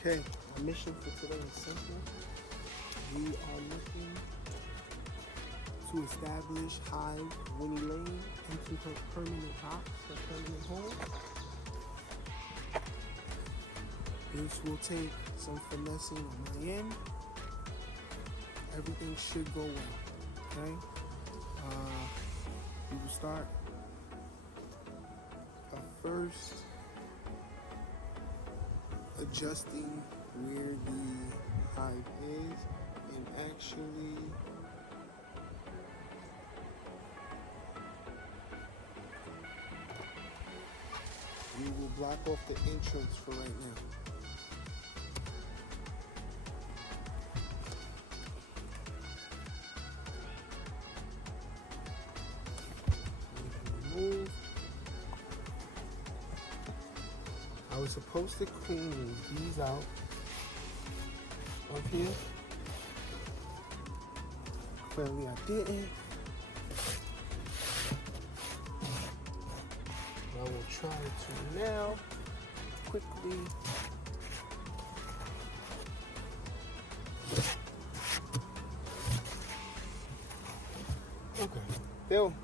Okay, our mission for today is simple. We are looking to establish hive Winnie Lane into her permanent box, her permanent home. This will take some finessing on my end. Everything should go well, okay? We will start first adjusting where the hive is, and actually we will block off the entrance for right now. Remove. I was supposed to clean these out up here. Clearly I didn't. I will try to now quickly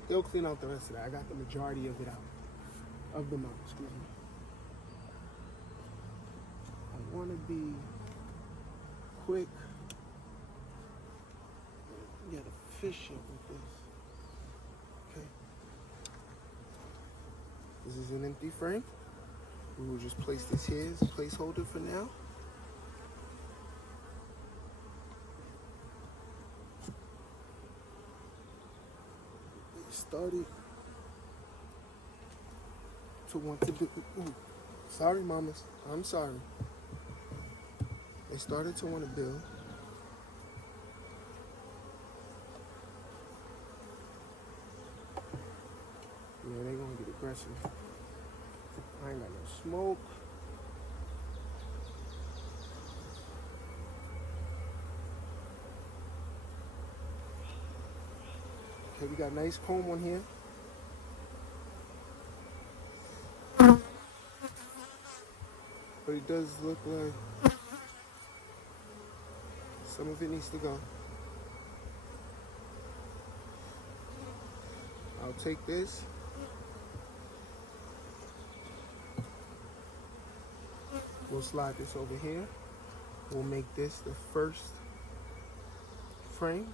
they'll clean out the rest of that. I got the majority of it out. Of them out, excuse me. I want to be quick, yet efficient with this. Okay. This is an empty frame. We will just place this here as a placeholder for now. Started to want to do. Ooh, sorry, mamas. I'm sorry. They started to want to build. Yeah, they gonna get aggressive. I ain't got no smoke. Okay, we got a nice comb on here. But it does look like some of it needs to go. I'll take this. We'll slide this over here. We'll make this the first frame.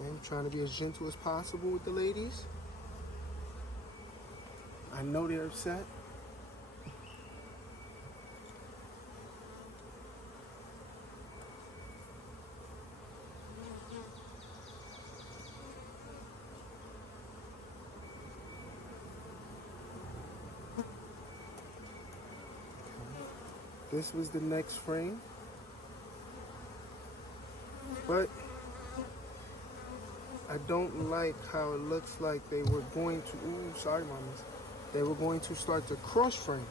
Okay, I'm trying to be as gentle as possible with the ladies. I know they're upset. This was the next frame, but I don't like how it looks like they were going to, ooh, sorry mamas, they were going to start to cross frame.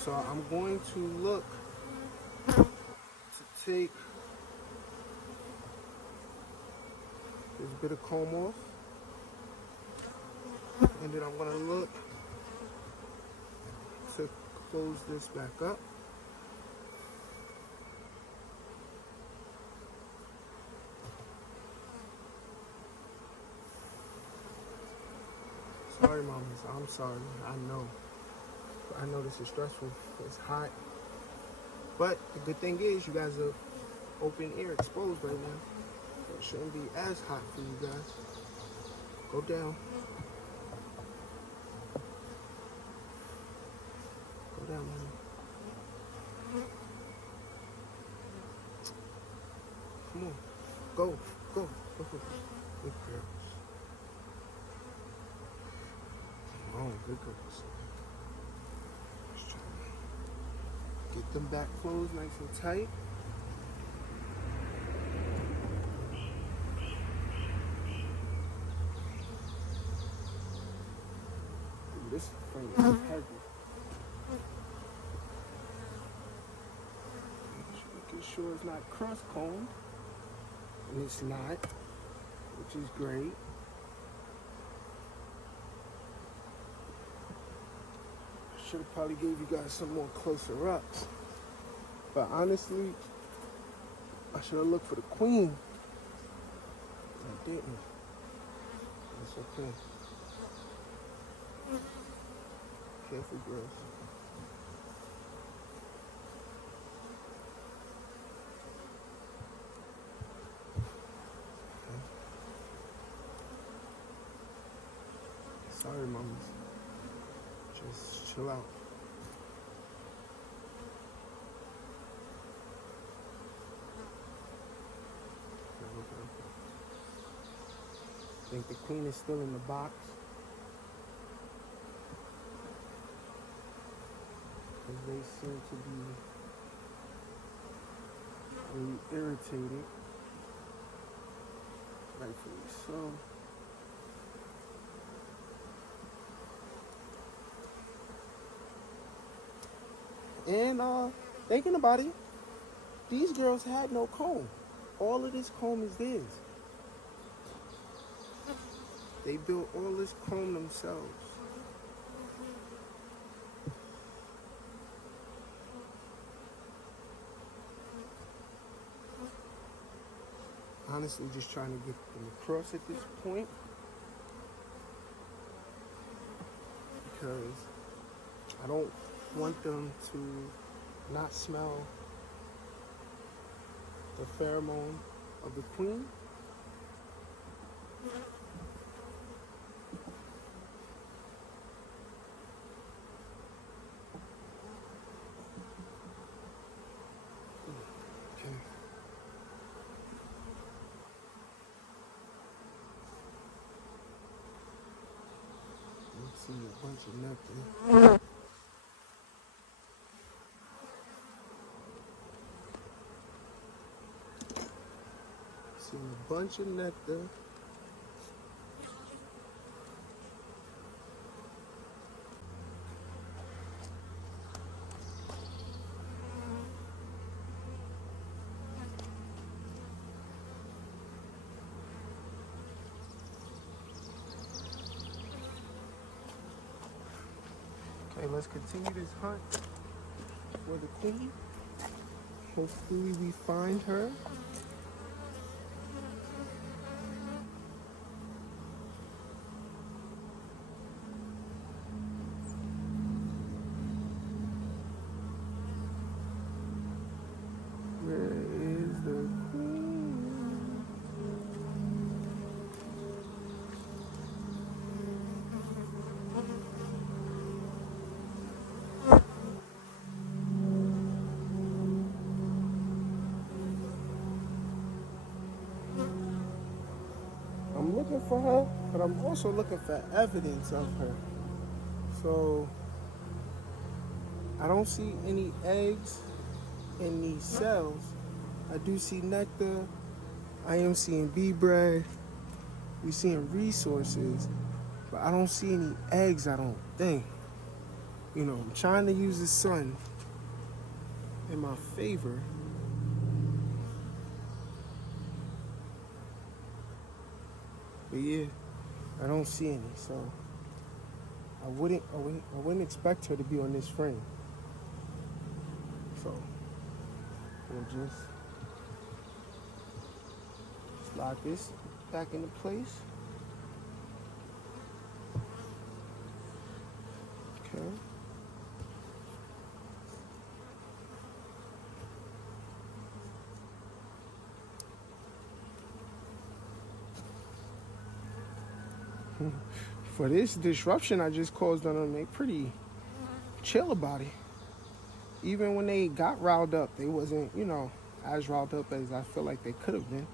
So I'm going to look to take this bit of comb off, and then I'm going to look to close this back up. Sorry, mamas. I'm sorry. I know this is stressful. It's hot. But the good thing is you guys are open air exposed right now. It shouldn't be as hot for you guys. Go down. Go down, mama. Come on. Go. Go. Go. Good girls. Oh, good girls. Just trying to get them back closed nice and tight. Ooh, this frame is heavy. Making sure it's not cross-combed. And it's not, which is great. Should have probably gave you guys some more closer ups. But honestly, I should have looked for the queen. I didn't. It's okay. Careful, girls. Okay. Sorry, mamas. Just chill out. I think the queen is still in the box. Because they seem to be really irritated. Rightfully so. And thinking about it, these girls had no comb. All of this comb is theirs. They built all this comb themselves. Honestly, just trying to get them across at this point. Because I don't want them to not smell the pheromone of the queen. Okay. Let's see a bunch of nectar. Seeing a bunch of nectar. Okay, let's continue this hunt for the queen. Hopefully we find her. Where is the queen? I'm looking for her, but I'm also looking for evidence of her. So I don't see any eggs in these cells. I do see nectar. I am seeing bee bread. We're seeing resources, but I don't see any eggs, I don't think. You know, I'm trying to use the sun in my favor. But yeah, I don't see any, so I wouldn't expect her to be on this frame. So we'll just slide this back into place. Okay. For this disruption I just caused on them, they pretty chill about it. Even when they got riled up, they wasn't, you know, as riled up as I feel like they could have been.